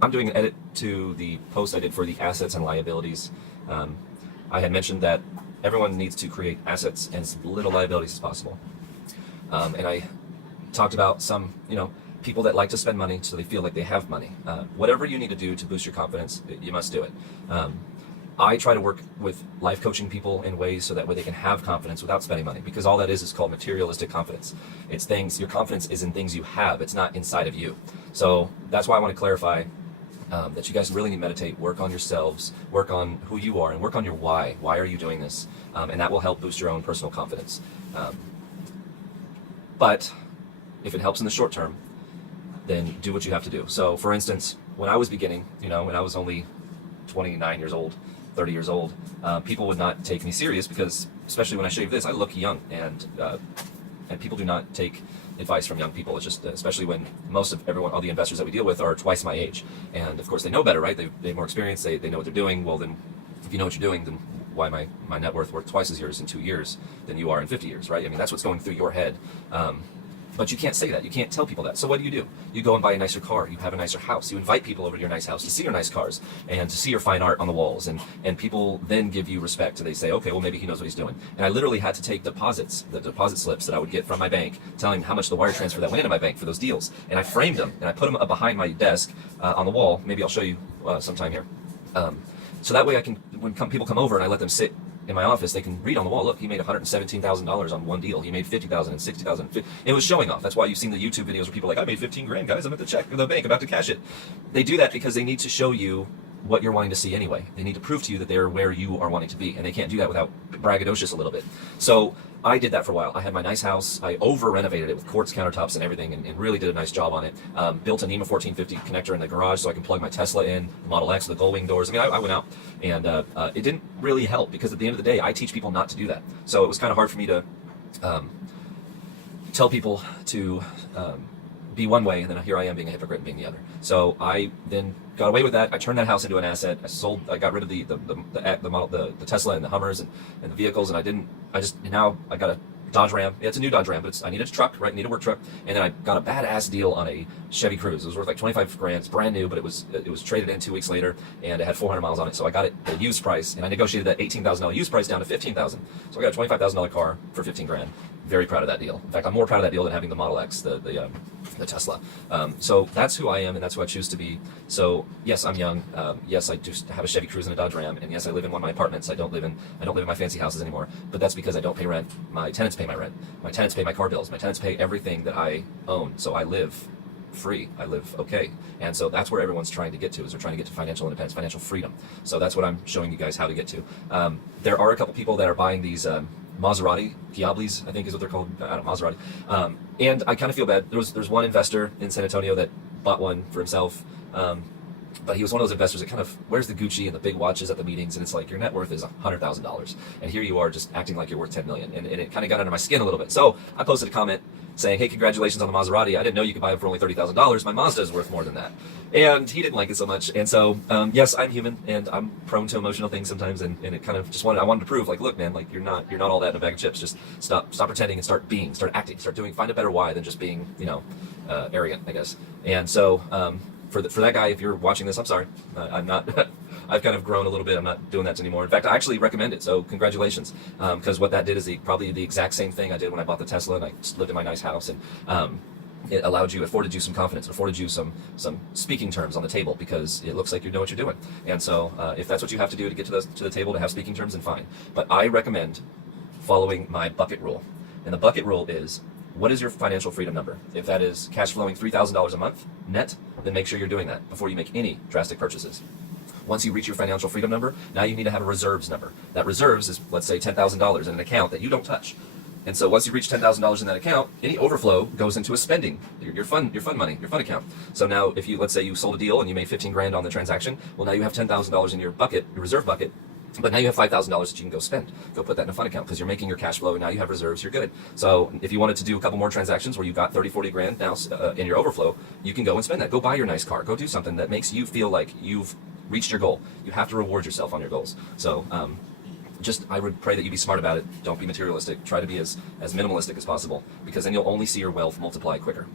I'm doing an edit to the post I did for the assets and liabilities. I had mentioned that everyone needs to create assets and as little liabilities as possible. And I talked about some, people that like to spend money so they feel like they have money. Whatever you need to do to boost your confidence, you must do it. I try to work with life coaching people in ways so that way they can have confidence without spending money, because all that is called materialistic confidence. It's things, your confidence is in things you have, it's not inside of you. So that's why I want to clarify that you guys really need to meditate, work on yourselves, work on who you are, and work on your why. Why are you doing this? And that will help boost your own personal confidence. But if it helps in the short term, then do what you have to do. So for instance, when I was beginning, when I was only 29 years old, 30 years old, people would not take me serious because, especially when I shave this, I look young, and people do not take advice from young people. It's just, especially when most of everyone, all the investors that we deal with are twice my age. And of course they know better, right? They have more experience, they know what they're doing. Well then, if you know what you're doing, then why my net worth worth twice as yours in 2 years than you are in 50 years, right? I mean, that's what's going through your head. But you can't say that. You can't tell people that. So what do? You go and buy a nicer car. You have a nicer house. You invite people over to your nice house to see your nice cars and to see your fine art on the walls. And people then give you respect. And they say, okay, well, maybe he knows what he's doing. And I literally had to take deposits, the deposit slips that I would get from my bank, telling how much the wire transfer that went into my bank for those deals. And I framed them, and I put them up behind my desk on the wall. Maybe I'll show you sometime here. So that way I can, when people come over and I let them sit in my office, they can read on the wall, look, he made $117,000 on one deal. He made $50,000 and $60,000. It was showing off. That's why you've seen the YouTube videos where people are like, I made 15 grand, guys. I'm at the bank, about to cash it. They do that because they need to show you what you're wanting to see anyway. They need to prove to you that they're where you are wanting to be, and they can't do that without braggadocious a little bit. So I did that for a while. I had my nice house. I over-renovated it with quartz countertops and everything, and really did a nice job on it. Built a NEMA 1450 connector in the garage so I can plug my Tesla in, the Model X, the Gullwing doors. I mean, I went out, and it didn't really help because at the end of the day, I teach people not to do that. So it was kind of hard for me to tell people to be one way, and then here I am being a hypocrite and being the other. So I then got away with that. I turned that house into an asset. I got rid of the Tesla and the Hummers and the vehicles, and now I got a Dodge Ram. It's a new Dodge Ram, but I needed a truck, right? I needed a work truck. And then I got a badass deal on a Chevy Cruze. It was worth like 25 grand. It's brand new, but it was traded in 2 weeks later, and it had 400 miles on it. So I got it at used price, and I negotiated that $18,000 used price down to $15,000. So I got a $25,000 car for 15 grand. Very proud of that deal. In fact, I'm more proud of that deal than having the Model X, the Tesla. So that's who I am, and that's who I choose to be. So yes, I'm young. Yes, I do have a Chevy Cruze and a Dodge Ram, and yes, I live in one of my apartments. I don't live in my fancy houses anymore. But that's because I don't pay rent. My tenants pay my rent. My tenants pay my car bills. My tenants pay everything that I own. So I live free. I live okay. And so that's where everyone's trying to get to, is they're trying to get to financial independence, financial freedom. So that's what I'm showing you guys how to get to. There are a couple people that are buying these Maserati, Diablis, I think is what they're called, Maserati. And I kind of feel bad. There's one investor in San Antonio that bought one for himself. But he was one of those investors that kind of wears the Gucci and the big watches at the meetings, and it's like, your net worth is $100,000. And here you are just acting like you're worth $10 million. And it kind of got under my skin a little bit. So I posted a comment saying, hey, congratulations on the Maserati. I didn't know you could buy it for only $30,000. My Mazda is worth more than that. And he didn't like it so much. And so, yes, I'm human, and I'm prone to emotional things sometimes. And it kind of I wanted to prove, like, look, man, like, you're not all that in a bag of chips. Just stop pretending and start acting, start doing, find a better why than just being, arrogant, I guess. And so, for that guy, if you're watching this, I'm sorry. I'm not. I've kind of grown a little bit. I'm not doing that anymore. In fact, I actually recommend it. So congratulations, because what that did is probably the exact same thing I did when I bought the Tesla and I lived in my nice house, and it afforded you some confidence, it afforded you some speaking terms on the table, because it looks like you know what you're doing. And so if that's what you have to do to get to the table to have speaking terms, then fine. But I recommend following my bucket rule, and the bucket rule is, what is your financial freedom number? If that is cash flowing $3,000 a month net, then make sure you're doing that before you make any drastic purchases. Once you reach your financial freedom number, now you need to have a reserves number. That reserves is, let's say, $10,000 in an account that you don't touch. And so once you reach $10,000 in that account, any overflow goes into a spending, your fund money, your fund account. So now if let's say you sold a deal and you made 15 grand on the transaction, well, now you have $10,000 in your bucket, your reserve bucket. But now you have $5,000 that you can go spend. Go put that in a fund account, because you're making your cash flow, and now you have reserves, you're good. So if you wanted to do a couple more transactions where you've got 30, 40 grand now in your overflow, you can go and spend that. Go buy your nice car. Go do something that makes you feel like you've reached your goal. You have to reward yourself on your goals. So I would pray that you be smart about it. Don't be materialistic. Try to be as minimalistic as possible, because then you'll only see your wealth multiply quicker.